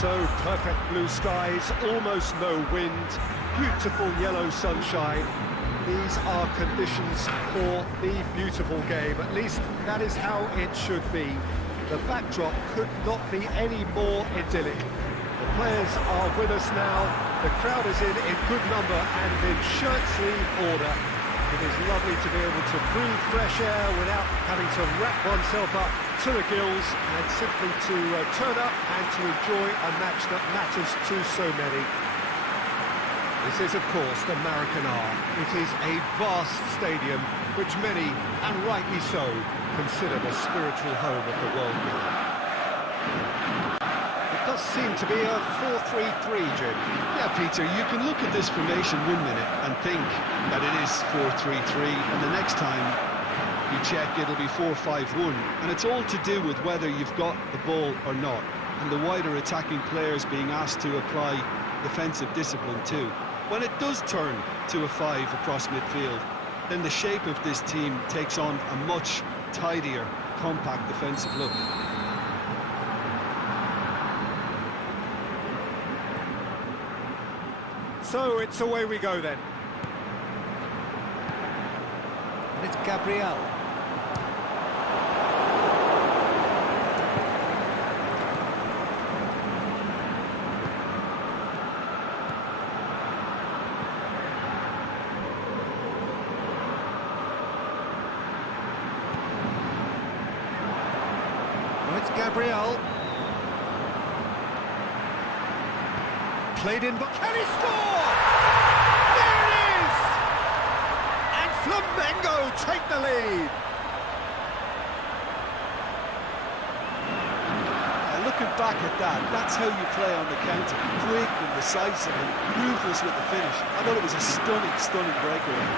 So perfect blue skies, almost no wind, beautiful yellow sunshine. These are conditions for the beautiful game. At least that is how it should be. The backdrop could not be any more idyllic. The players are with us now. The crowd is in good number and in shirt-sleeve order. It is lovely to be able to breathe fresh air without having to wrap oneself up to the gills and simply to turn up and to enjoy a match that matters to so many. This is, of course, the Maracanã. It is a vast stadium, which many, and rightly so, consider the spiritual home of the world game. It does seem to be a 4-3-3, Jim. Yeah, Peter, you can look at this formation 1 minute and think that it is 4-3-3, and the next time you check, it'll be 4-5-1, and it's all to do with whether you've got the ball or not, and the wider attacking players being asked to apply defensive discipline too. When it does turn to a 5 across midfield, then the shape of this team takes on a much tidier, compact defensive look. So it's away we go then. And it's Gabriel. Gabriel. Played in, but can he score? There it is! And Flamengo take the lead. Looking back at that, that's how you play on the counter. Quick and decisive and ruthless with the finish. I thought it was a stunning breakaway.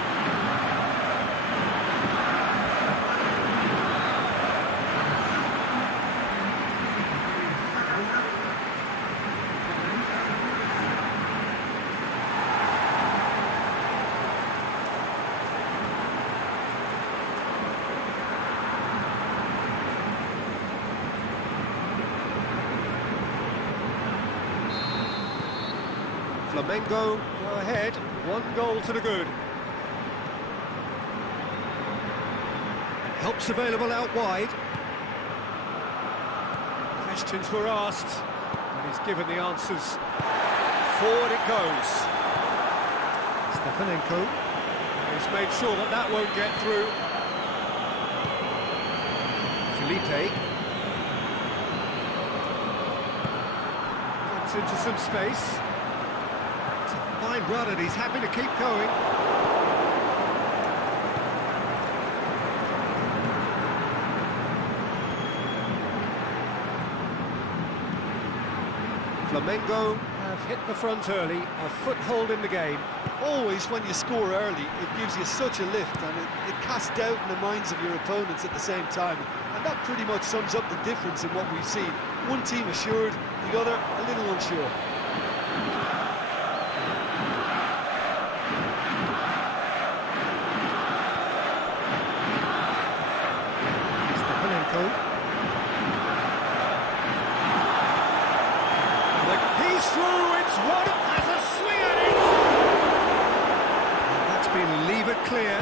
Flamengo go ahead, 1 goal to the good. And help's available out wide. Questions were asked, and he's given the answers. Forward it goes. Stepanenko. He's made sure that that won't get through. Felipe. Gets into some space. Fine run, and he's happy to keep going. Flamengo have hit the front early, a foothold in the game. Always when you score early, it gives you such a lift, and it casts doubt in the minds of your opponents at the same time. And that pretty much sums up the difference in what we've seen. One team assured, the other a little unsure. Clear.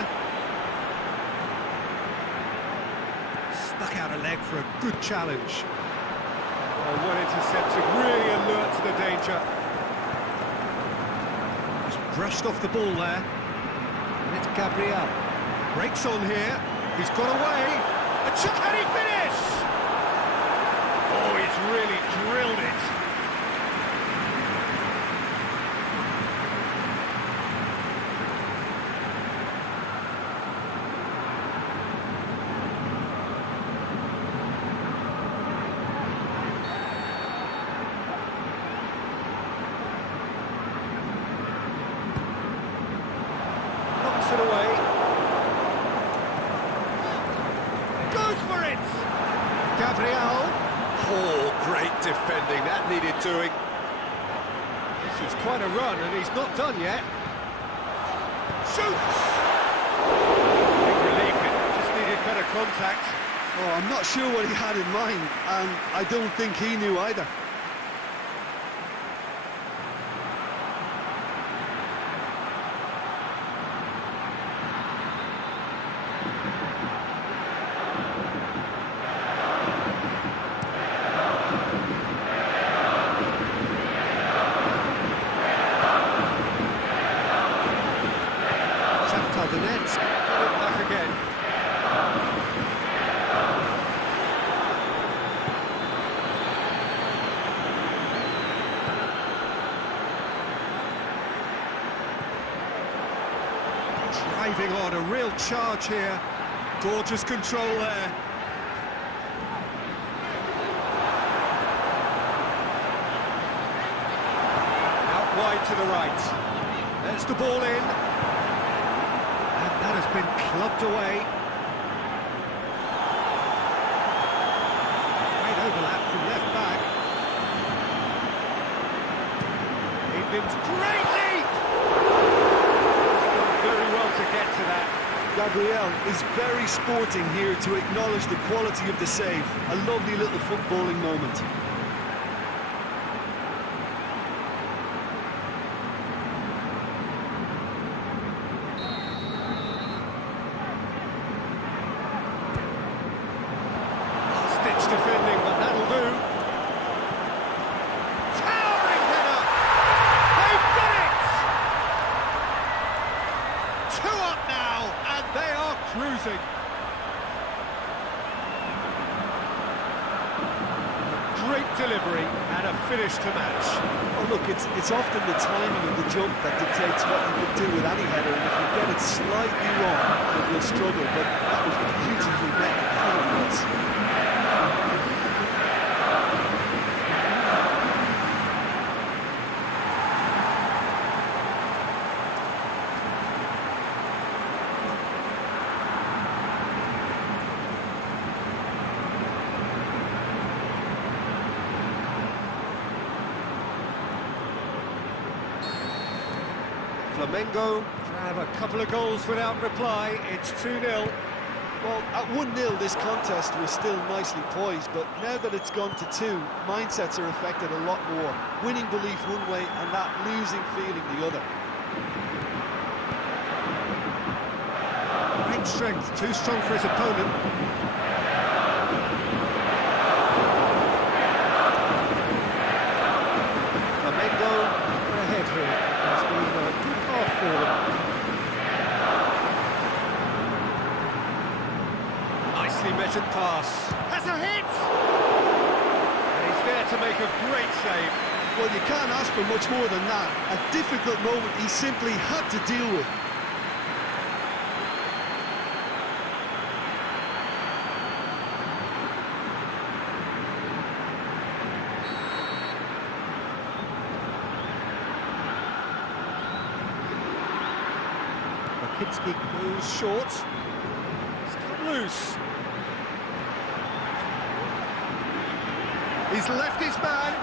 Stuck out a leg for a good challenge. Oh, well intercepted, really alert to the danger. Just brushed off the ball there. And it's Gabriel. Breaks on here. He's got away. A can he finish? Oh, he's really drilled it. It away. Goes for it! Gabriel. Oh, great defending. That needed doing. This is quite a run, and he's not done yet. Shoots! Big relief. It just needed better contact. Oh, I'm not sure what he had in mind, and I don't think he knew either. Moving on, a real charge here. Gorgeous control there. Out wide to the right. There's the ball in. And that has been clubbed away. Great overlap from left back. Aidman's great leap! He's done very well to get to that. Gabriel is very sporting here to acknowledge the quality of the save. A lovely little footballing moment. Last-ditch defending, but that'll do. Towering header! They've done it! 2 up now, and they are cruising. Great delivery and a finish to match. Oh look, it's often the timing of the jump that dictates what you can do with any header, and if you get it slightly wrong, then you'll struggle, but that was beautifully met, it was. Flamengo grab a couple of goals without reply. It's 2-0. Well, at 1-0 this contest was still nicely poised, but now that it's gone to 2, mindsets are affected a lot more. Winning belief one way and that losing feeling the other. Great strength, too strong for his opponent. Flamengo are ahead here. It's been a good half for them. Nicely measured pass. Has a hit! And he's there to make a great save. Well, you can't ask for much more than that. A difficult moment he simply had to deal with. Kinski goes short. It's come loose. He's left his man.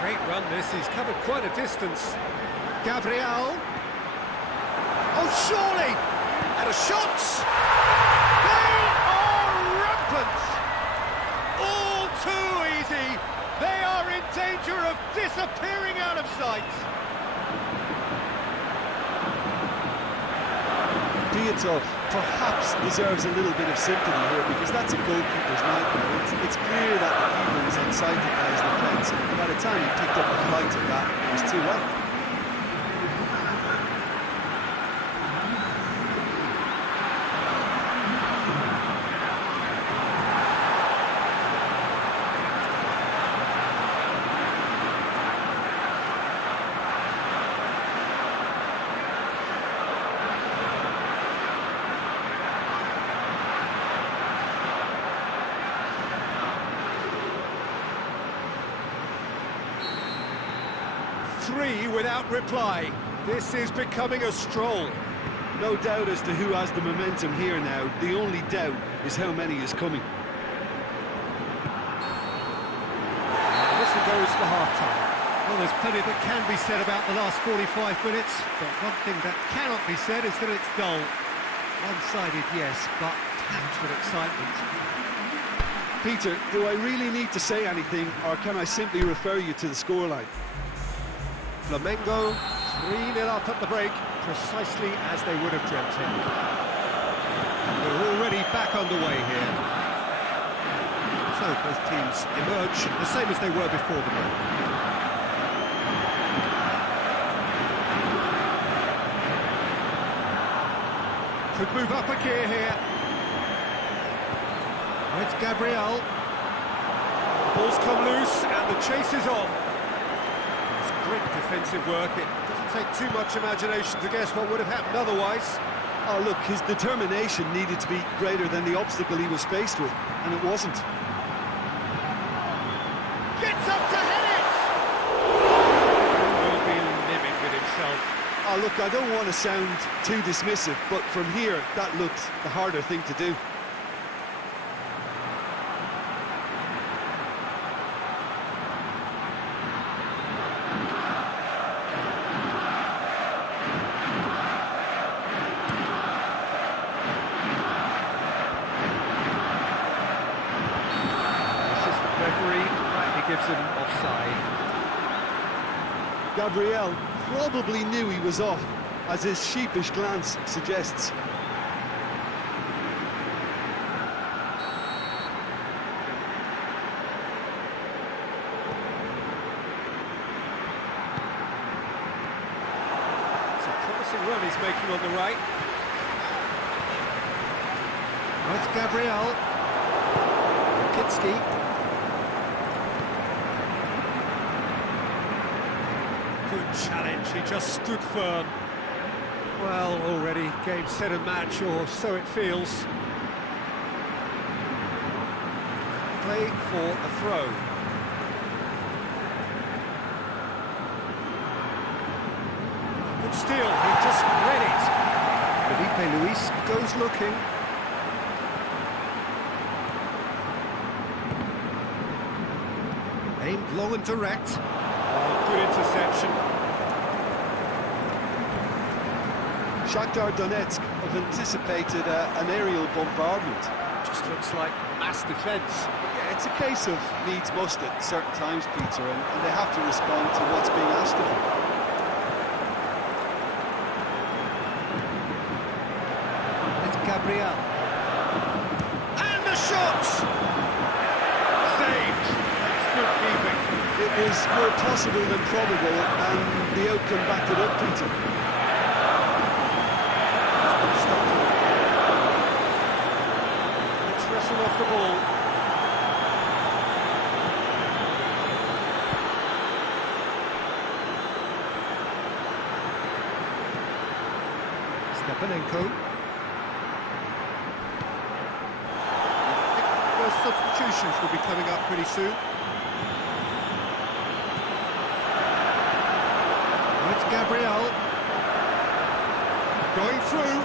Great run this, he's covered quite a distance. Gabriel. Oh, surely! And a shot! They are rampant! All too easy! They are in danger of disappearing out of sight! Diatov perhaps deserves a little bit of sympathy here because that's a goalkeeper's nightmare. It's clear that the keeper was on site at his defence, and by the time he picked up the flight of that, it was too late. Three without reply. This is becoming a stroll. No doubt as to who has the momentum here now. The only doubt is how many is coming. Whistle goes for half-time. Well, there's plenty that can be said about the last 45 minutes, but one thing that cannot be said is that it's dull. One-sided, yes, but packed with excitement. Peter, do I really need to say anything, or can I simply refer you to the scoreline? Flamengo 3-0 up at the break, precisely as they would have dreamt it. We're already back underway here. So both teams emerge the same as they were before the break. Could move up a gear here. It's Gabriel. Ball's come loose and the chase is on. It's great defensive work. It doesn't take too much imagination to guess what would have happened otherwise. Oh, look, his determination needed to be greater than the obstacle he was faced with, and it wasn't. Gets up to head it! Will be livid with himself. Oh, look, I don't want to sound too dismissive, but from here, that looked the harder thing to do. Gives him offside. Gabriel probably knew he was off, as his sheepish glance suggests. It's a promising run he's making on the right. That's Gabriel. Kinski. Good challenge, he just stood firm. Well, already game, set and match, or so it feels. Play for a throw. Good steal, he just read it. Felipe Luis goes looking. Aimed low and direct. Oh, good interception. Shakhtar Donetsk have anticipated an aerial bombardment. Just looks like mass defence. Yeah, it's a case of needs must at certain times, Peter, and they have to respond to what's being asked of them. It's Gabriel. And the shot! Saved. It's good keeping. It was more possible than probable, and the outcome backed it up, Peter. Let's wrestle off the ball. Stepanenko. Those substitutions will be coming up pretty soon. It's Gabriel. Going through.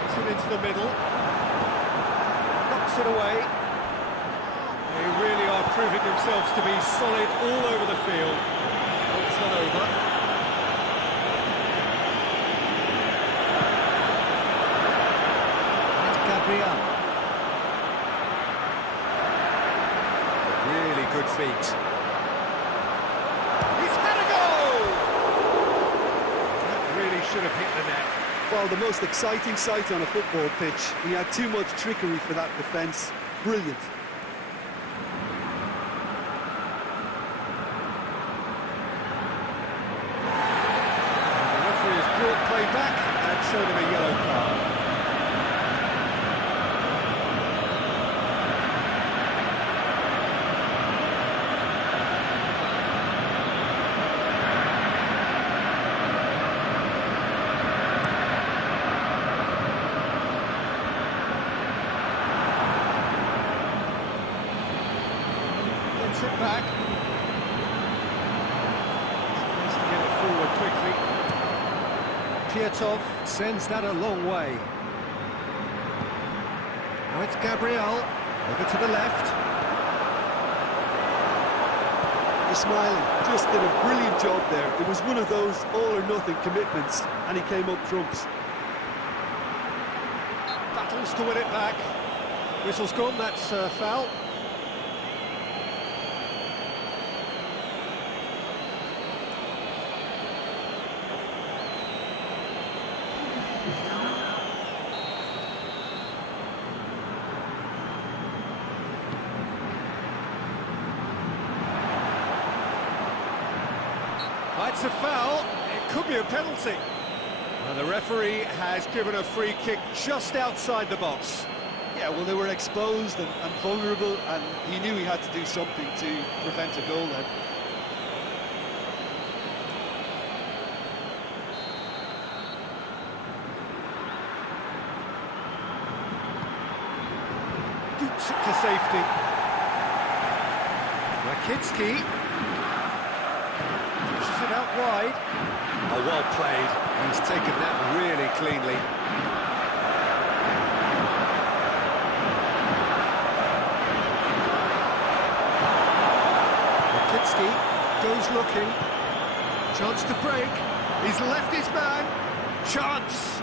Puts it into the middle. Knocks it away. They really are proving themselves to be solid all over the field. It's not over. It's Gabriel. Really good feet. Should have hit the net. Well, the most exciting sight on a football pitch. He had too much trickery for that defence. Brilliant. The referee has brought play back and shown him a yellow card. It back. Needs to get it forward quickly. Piatov sends that a long way. Now it's Gabriel, over to the left. Ismaili just did a brilliant job there. It was one of those all-or-nothing commitments, and he came up trumps. Battles to win it back. Whistle's gone, that's foul. It's a foul, it could be a penalty. And the referee has given a free kick just outside the box. Yeah, well, they were exposed and vulnerable, and he knew he had to do something to prevent a goal then. boots to safety. Rakitsky pushes it out wide. Oh, well played. He's taken that really cleanly. Rakitsky goes looking. Chance to break. He's left his man. Chance.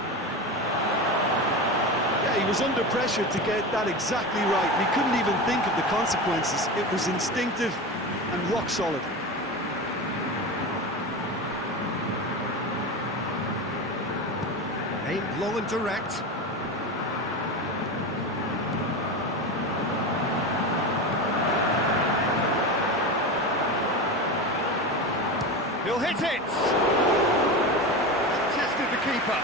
Yeah, he was under pressure to get that exactly right. He couldn't even think of the consequences. It was instinctive and rock solid. Aimed long and direct. He'll hit it! Tested the keeper.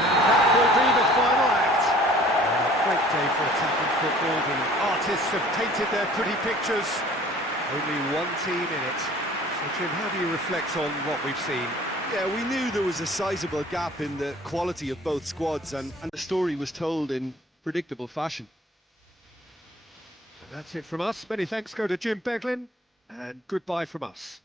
And that will be the final act. A great day for attacking football. The artists have painted their pretty pictures. Only one team in it. So, Jim, how do you reflect on what we've seen? Yeah, we knew there was a sizable gap in the quality of both squads, and the story was told in predictable fashion. That's it from us. Many thanks go to Jim Beglin, and goodbye from us.